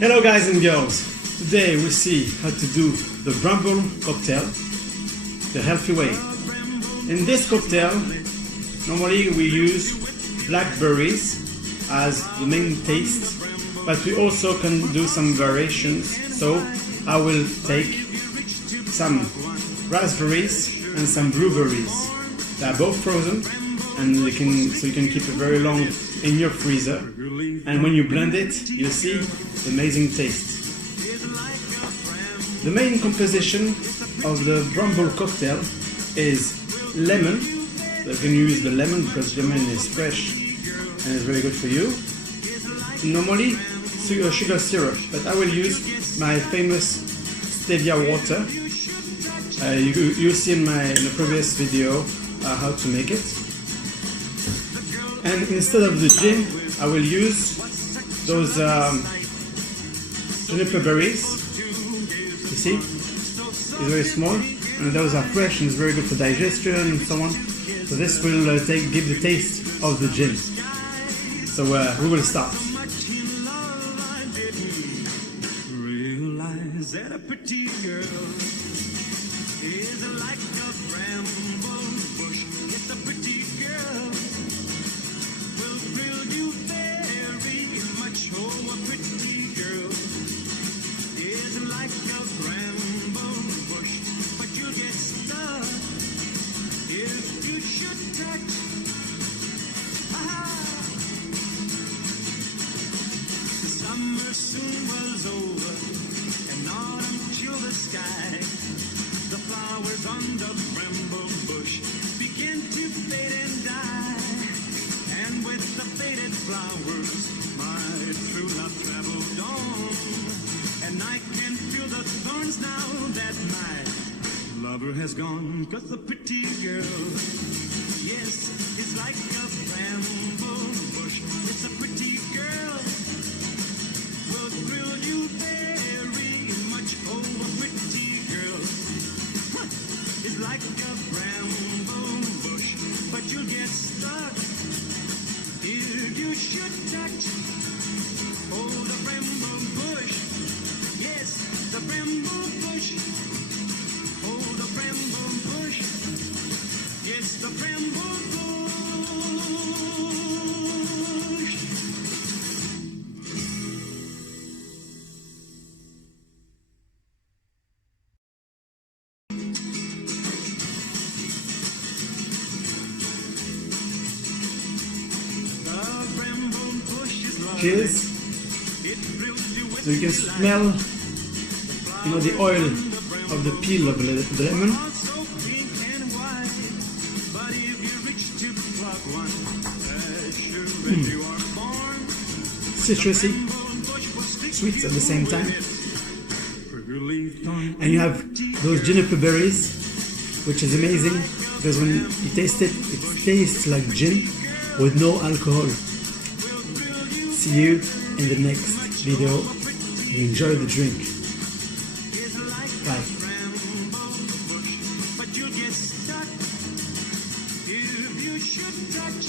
Hello guys and girls, today we see how to do the Bramble cocktail the healthy way. In this cocktail, normally we use blackberries as the main taste, but we also can do some variations. So I will take some raspberries and some blueberries. They are both frozen and you can keep it very long in your freezer, and when you blend it you see the amazing taste. The main composition of the Bramble cocktail is lemon. So you can use the lemon because lemon is fresh and is very good for you. Normally sugar syrup, but I will use my famous Stevia water. You see in the previous video how to make it. And instead of the gin, I will use those Juniper berries. You see, it's very small, and those are fresh and it's very good for digestion and so on. So this will give the taste of the gin. So we will start. That a pretty girl is like a bramble bush. It's a pretty girl will thrill you very much. Oh, a pretty girl is like a bramble bush, but you'll get stuck if you should touch. The summer soon was over, autumn chill the sky. The flowers on the bramble bush begin to fade and die. And with the faded flowers, my true love traveled on. And I can feel the thorns now that my lover has gone. 'Cause the pretty girl, yes, is like a bramble bush. It's a pretty girl, will thrill you very much. Oh, a pretty girl is like a bramble bush, but you'll get stuck if you should touch. Oh, the bramble bush, yes, the bramble bush. Oh, the bramble bush, yes, the bramble bush. Cheers. So you can smell, the oil of the peel of the lemon. Citrusy, sweet at the same time. And you have those juniper berries, which is amazing because when you taste it, it tastes like gin with no alcohol. See you in the next video and enjoy the drink. Bye. If you should touch,